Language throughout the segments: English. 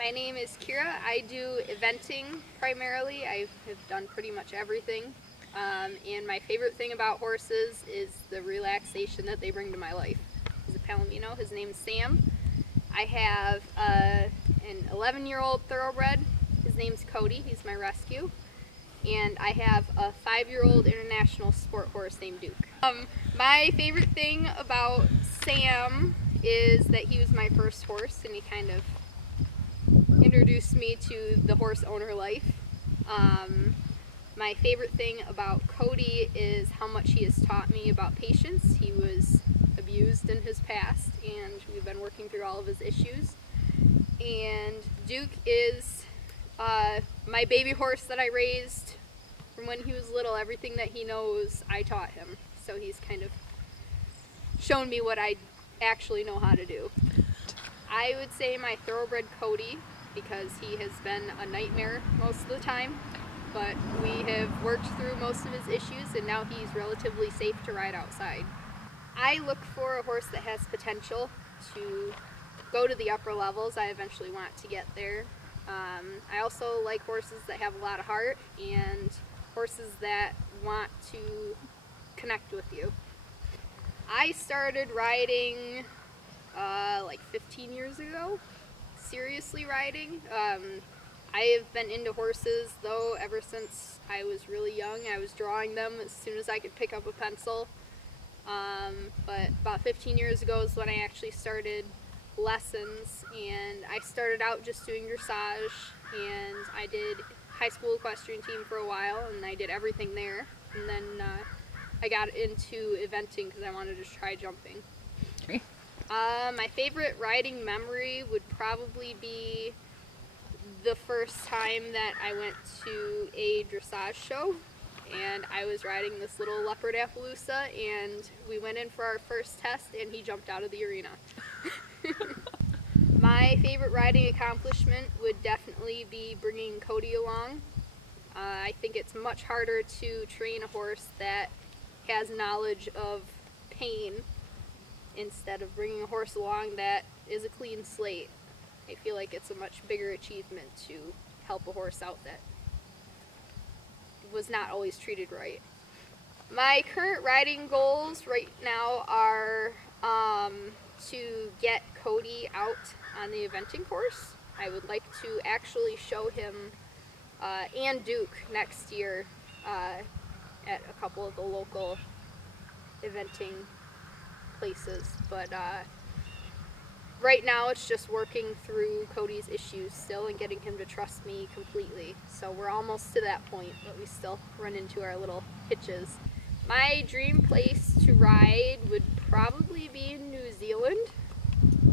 My name is Kira. I do eventing primarily. I have done pretty much everything. And my favorite thing about horses is the relaxation that they bring to my life. He's a Palomino. His name's Sam. I have an 11-year-old thoroughbred. His name's Cody. He's my rescue. And I have a 5-year-old international sport horse named Duke. My favorite thing about Sam is that he was my first horse, and he kind of introduced me to the horse owner life. My favorite thing about Cody is how much he has taught me about patience. He was abused in his past, and we've been working through all of his issues. And Duke is my baby horse that I raised from when he was little. Everything that he knows, I taught him. So he's kind of shown me what I actually know how to do. I would say my thoroughbred Cody, because he has been a nightmare most of the time, but we have worked through most of his issues and now he's relatively safe to ride outside. I look for a horse that has potential to go to the upper levels. I eventually want to get there. I also like horses that have a lot of heart and horses that want to connect with you. I started riding like 15 years ago, seriously riding. I have been into horses though ever since I was really young. I was drawing them as soon as I could pick up a pencil. But about 15 years ago is when I actually started lessons, and I started out just doing dressage, and I did high school equestrian team for a while, and I did everything there. And then I got into eventing because I wanted to try jumping. Great. My favorite riding memory would probably be the first time that I went to a dressage show, and I was riding this little leopard Appaloosa, and we went in for our first test and he jumped out of the arena. My favorite riding accomplishment would definitely be bringing Cody along. I think it's much harder to train a horse that has knowledge of pain instead of bringing a horse along that is a clean slate. I feel like it's a much bigger achievement to help a horse out that was not always treated right. My current riding goals right now are to get Cody out on the eventing course. I would like to actually show him and Duke next year at a couple of the local eventing places, but right now it's just working through Cody's issues still and getting him to trust me completely. So we're almost to that point, but we still run into our little hitches. My dream place to ride would probably be in New Zealand.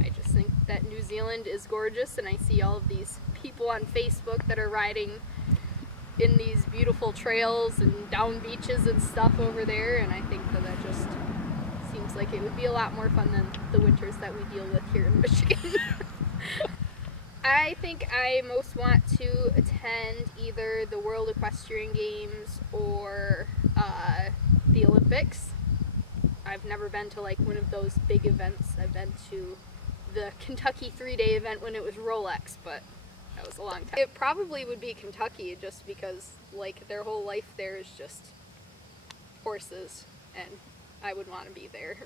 I just think that New Zealand is gorgeous, and I see all of these people on Facebook that are riding in these beautiful trails and down beaches and stuff over there, and I think that that just seems like it would be a lot more fun than the winters that we deal with here in Michigan. I think I most want to attend either the World Equestrian Games or the Olympics. I've never been to like one of those big events. I've been to the Kentucky 3-day event when it was Rolex, but that was a long time. It probably would be Kentucky just because like their whole life there is just horses, and I would want to be there.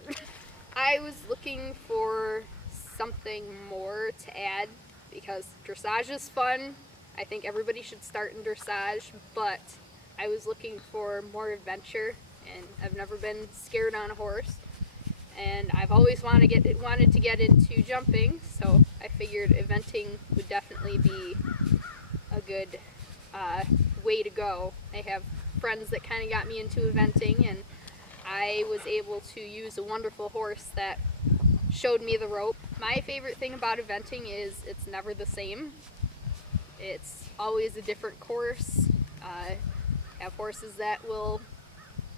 I was looking for something more to add because dressage is fun. I think everybody should start in dressage, but I was looking for more adventure, and I've never been scared on a horse, and I've always wanted to get into jumping, so I figured eventing would definitely be a good way to go. I have friends that kind of got me into eventing, and I was able to use a wonderful horse that showed me the rope. My favorite thing about eventing is it's never the same. It's always a different course. Have horses that will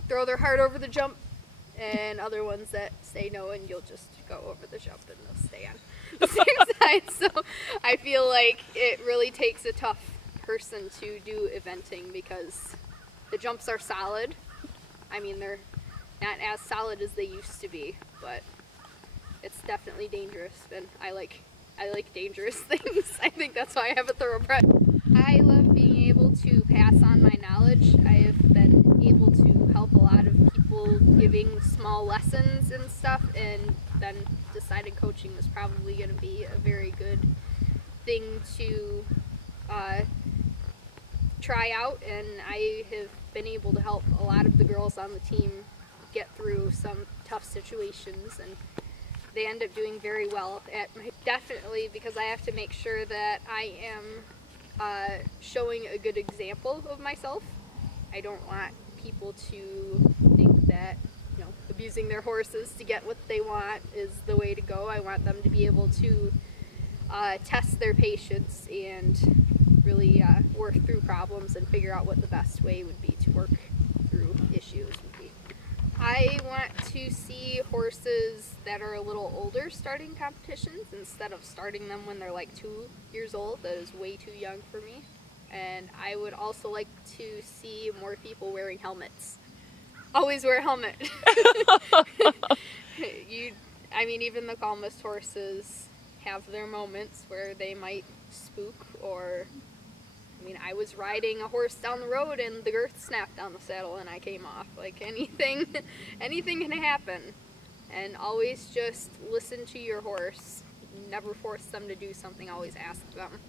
throw their heart over the jump, and other ones that say no and you'll just go over the jump and they'll stay on the same side. So I feel like it really takes a tough person to do eventing because the jumps are solid. I mean, they're not as solid as they used to be, but it's definitely dangerous, and I like I like dangerous things. I think that's why I have a thoroughbred. I love being able to pass on my knowledge. I have been able to help a lot of people giving small lessons and stuff, and then decided coaching was probably going to be a very good thing to try out, and I have been able to help a lot of the girls on the team get through some tough situations, and they end up doing very well at my, definitely because I have to make sure that I am showing a good example of myself. I don't want people to think that, you know, abusing their horses to get what they want is the way to go. I want them to be able to test their patience and really work through problems and figure out what the best way would be to work through issues would be. I want to see horses that are a little older starting competitions instead of starting them when they're like 2 years old. That is way too young for me. And I would also like to see more people wearing helmets. Always wear a helmet. I mean, even the calmest horses have their moments where they might spook, or I mean, I was riding a horse down the road and the girth snapped on the saddle and I came off. Like anything can happen. And always just listen to your horse. Never force them to do something, always ask them.